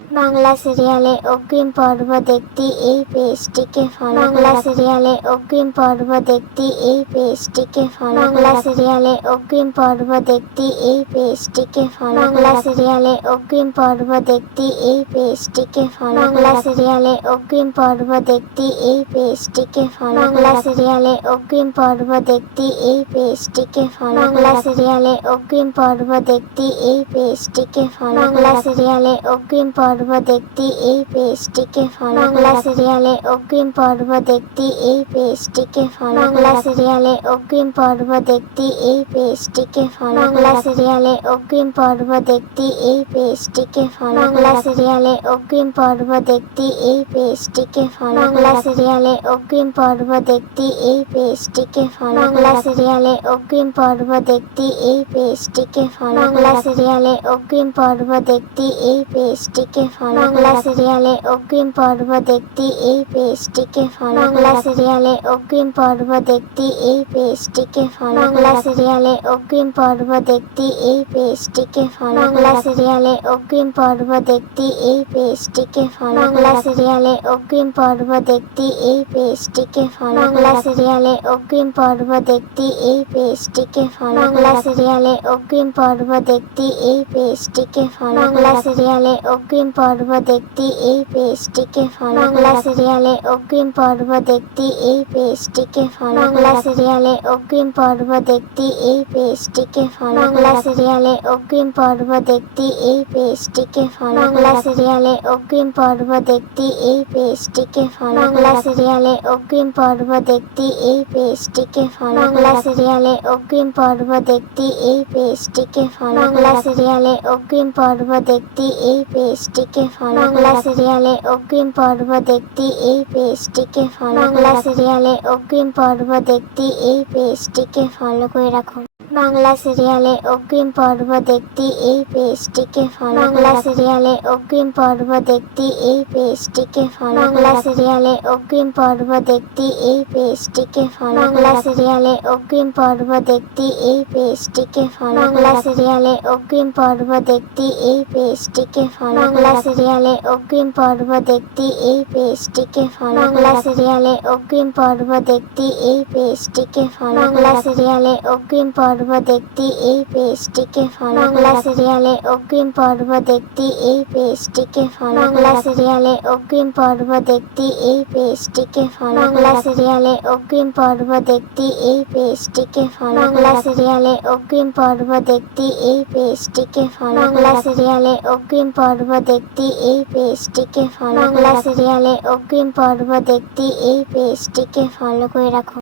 বাংলা সিরিয়ালের অগ্রিম পর্ব দেখতে এই পেজটিকে ফলো বাংলা সিরিয়ালের অগ্রিম পর্ব দেখতে এই পেজটিকে ফলো বাংলা সিরিয়ালের অগ্রিম পর্ব দেখতে এই পেজটিকে ফলো বাংলা সিরিয়ালের অগ্রিম পর্ব দেখতে এই পেজটিকে ফলো বাংলা সিরিয়ালের অগ্রিম পর্ব দেখতে এই পেজটিকে ফলো বাংলা সিরিয়ালের অগ্রিম পর্ব দেখতে এই পেজটিকে ফলো বাংলা সিরিয়ালের অগ্রিম পর্ব দেখতে এই পেজটিকে ফলো বাংলা সিরিয়ালের অগ্রিম পর্ব দেখতে এই পেজটিকে ফলো বাংলা সিরিয়ালের অগ্রিম পর্ব দেখতে এই পেজটিকে ফলো বাংলা সিরিয়ালের অগ্রিম পর্ব দেখতে এই পেজটিকে ফলো বাংলা সিরিয়ালের অগ্রিম পর্ব দেখতে এই পেজটিকে ফলো বাংলা সিরিয়ালের অগ্রিম পর্ব দেখতে এই পেজটিকে ফলো বাংলা সিরিয়ালের অগ্রিম পর্ব দেখতে এই পেজটিকে ফলো বাংলা সিরিয়ালের অগ্রিম পর্ব দেখতে এই পেজটিকে ফলো বাংলা সিরিয়ালের অগ্রিম পর্ব দেখতে এই পেজটিকে ফলো বাংলা সিরিয়ালের অগ্রিম পর্ব দেখতে এই পেজটিকে ফলো বাংলা সিরিয়ালের অগ্রিম পর্ব দেখতে এই পেজটিকে ফলো বাংলা সিরিয়ালের অগ্রিম পর্ব দেখতে এই পেজটিকে ফলো বাংলা সিরিয়ালের অগ্রিম পর্ব দেখতে এই পেজটিকে ফলো বাংলা সিরিয়ালের অগ্রিম পর্ব দেখতে এই পেজটিকে ফলো বাংলা সিরিয়ালের অগ্রিম পর্ব দেখতে এই পেজটিকে ফলো বাংলা সিরিয়ালের অগ্রিম পর্ব দেখতে এই পেজটিকে ফলো বাংলা সিরিয়ালের অগ্রিম পর্ব দেখতে এই পেজটিকে ফলো বাংলা সিরিয়ালের অগ্রিম পর্ব দেখতে এই পেজটিকে ফলো বাংলা সিরিয়ালের অগ্রিম পর্ব দেখতে এই পেজটিকে ফলো বাংলা সিরিয়ালের অগ্রিম পর্ব দেখতে এই পেজটিকে ফলো বাংলা সিরিয়ালের অগ্রিম পর্ব দেখতে এই পেজটিকে ফলো বাংলা সিরিয়ালের অগ্রিম পর্ব দেখতে এই পেজটিকে ফলো বাংলা সিরিয়ালের অগ্রিম পর্ব দেখতে এই পেজটিকে ফলো বাংলা সিরিয়ালের অগ্রিম পর্ব দেখতে এই পেজটিকে ফলো বাংলা সিরিয়ালের অগ্রিম পর্ব দেখতে এই পেজটিকে ফলো বাংলা সিরিয়ালের অগ্রিম পর্ব দেখতে এই পেজটিকে ফলো করে রাখুন বাংলা সিরিয়ালের অগ্রিম পর্ব দেখতে এই পেজটিকে ফলো বাংলা সিরিয়ালের অগ্রিম পর্ব দেখতে এই পেজটিকে ফলো বাংলা সিরিয়ালের অগ্রিম পর্ব দেখতে এই পেজটিকে ফলো বাংলা সিরিয়ালের অগ্রিম পর্ব দেখতে এই পেজটিকে ফলো বাংলা সিরিয়ালের অগ্রিম পর্ব দেখতে এই পেজটিকে ফলো বাংলা সিরিয়ালের অগ্রিম পর্ব দেখতে এই পেজটিকে ফলো বাংলা সিরিয়ালের অগ্রিম পর্ব দেখতে এই পেজটিকে ফলো বাংলা সিরিয়ালের অগ্রিম পর্ব দেখতে এই পেজটিকে ফলো বাংলা সিরিয়ালের অগ্রিম পর্ব দেখতে এই পেজটিকে ফলো বাংলা সিরিয়ালের অগ্রিম পর্ব দেখতে এই পেজটিকে ফলো বাংলা সিরিয়ালের অগ্রিম পর্ব দেখতে এই পেজটিকে ফলো বাংলা সিরিয়ালের অগ্রিম পর্ব দেখতে এই পেজটিকে ফলো বাংলা সিরিয়ালের অগ্রিম পর্ব দেখতে এই পেজটিকে ফলো বাংলা সিরিয়ালের অগ্রিম পর্ব দেখতে এই পেজটিকে ফলো করে রাখুন।